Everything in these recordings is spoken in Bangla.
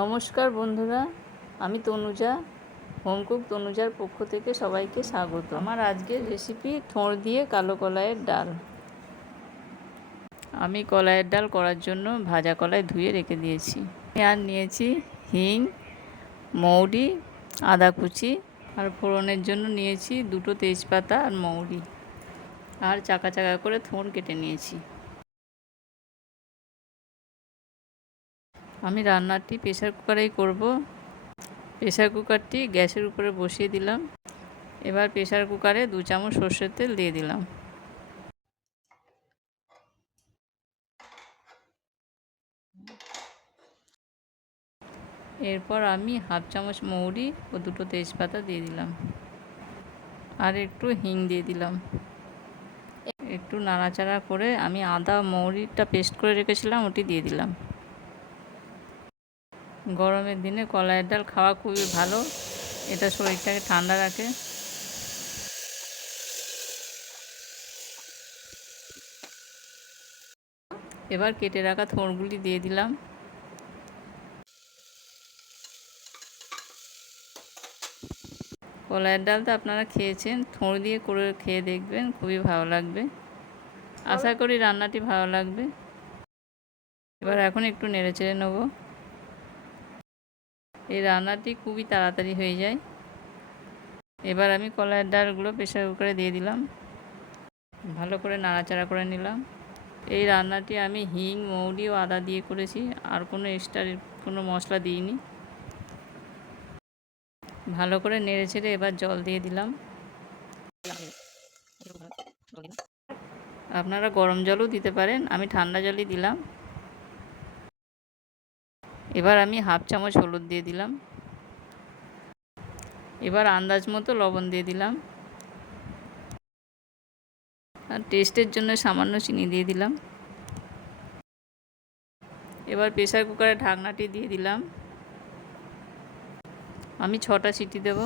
নমস্কার বন্ধুরা, আমি তনুজা, হোমকুক তনুজার পক্ষ থেকে সবাইকে স্বাগত। আমার আজকের রেসিপি থোড় দিয়ে কালো কলাইয়ের ডাল। আমি কলাইয়ের ডাল করার জন্য ভাজা কলাই ধুয়ে রেখে দিয়েছি। আর নিয়েছি হিং, মৌরি, আদা কুচি, আর ফোড়নের জন্য নিয়েছি দুটো তেজপাতা আর মৌরি, আর চাকা চাকা করে থোড় কেটে নিয়েছি। আমি রান্নাটি প্রেসার কুকারেই করব। প্রেসার কুকারটি গ্যাসের উপরে বসিয়ে দিলাম। এবার প্রেসার কুকারে 2 চামচ সর্ষের তেল দিয়ে দিলাম। এরপর আমি হাফ চামচ মৌরি ও দুটো তেজপাতা দিয়ে দিলাম, আর একটু হিং দিয়ে দিলাম। একটু নাড়াচাড়া করে আমি আদা মৌরিটা পেস্ট করে রেখেছিলাম, ওটি দিয়ে দিলাম। গরমের দিনে কলাইয়ের ডাল খাওয়া খুবই ভালো, এটা শরীরটাকে ঠান্ডা রাখে। এবার কেটে রাখা থোড়গুলি দিয়ে দিলাম। কলাইয়ের ডাল তো আপনারা খেয়েছেন, থোড় দিয়ে করে খেয়ে দেখবেন, খুবই ভালো লাগবে। আশা করি রান্নাটি ভালো লাগবে। এবার এখন একটু নেড়ে চেড়ে নেব। এই রান্নাটি খুবই তাড়াতাড়ি হয়ে যায়। এবার আমি কলাইয়ের ডালগুলো প্রেসার কুকারে দিয়ে দিলাম, ভালো করে নাড়াচাড়া করে নিলাম। এই রান্নাটি আমি হিং, মৌরি ও আদা দিয়ে করেছি, আর কোনো এক্সট্রা কোনো মশলা দিইনি। ভালো করে নেড়ে চেড়ে এবার জল দিয়ে দিলাম। আপনারা গরম জলও দিতে পারেন, আমি ঠান্ডা জলই দিলাম। এবার আমি হাফ চামচ হলুদ দিয়ে দিলাম। এবার আন্দাজ মতো লবণ দিয়ে দিলাম, আর টেস্টের জন্য সামান্য চিনি দিয়ে দিলাম। এবার প্রেসার কুকারে ঢাকনাটি দিয়ে দিলাম। আমি 6টা সিটি দেব।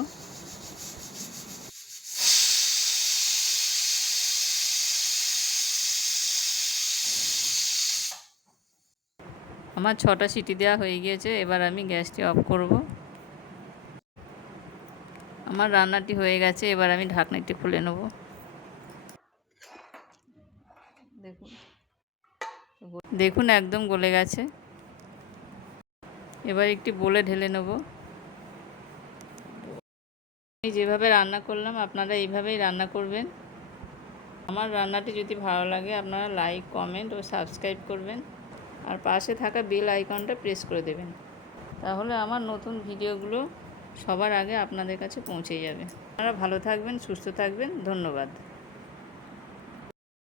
আমার 6টা সিটি দেওয়া হয়ে গিয়েছে। এবার আমি গ্যাসটি অফ করব। আমার রান্নাটি হয়ে গেছে। এবার আমি ঢাকনাটি খুলে নেব। দেখুন একদম গলে গেছে। এবার একটি বলে ঢেলে নেব। আমি যেভাবে রান্না করলাম আপনারা এইভাবেই রান্না করবেন। আমার রান্নাটি যদি ভালো লাগে আপনারা লাইক, কমেন্ট ও সাবস্ক্রাইব করবেন, আর পাশে থাকা বেল আইকনটা প্রেস করে দেবেন। তাহলে আমার নতুন ভিডিওগুলো সবার আগে আপনাদের কাছে পৌঁছে যাবে। আপনারা ভালো থাকবেন, সুস্থ থাকবেন। ধন্যবাদ।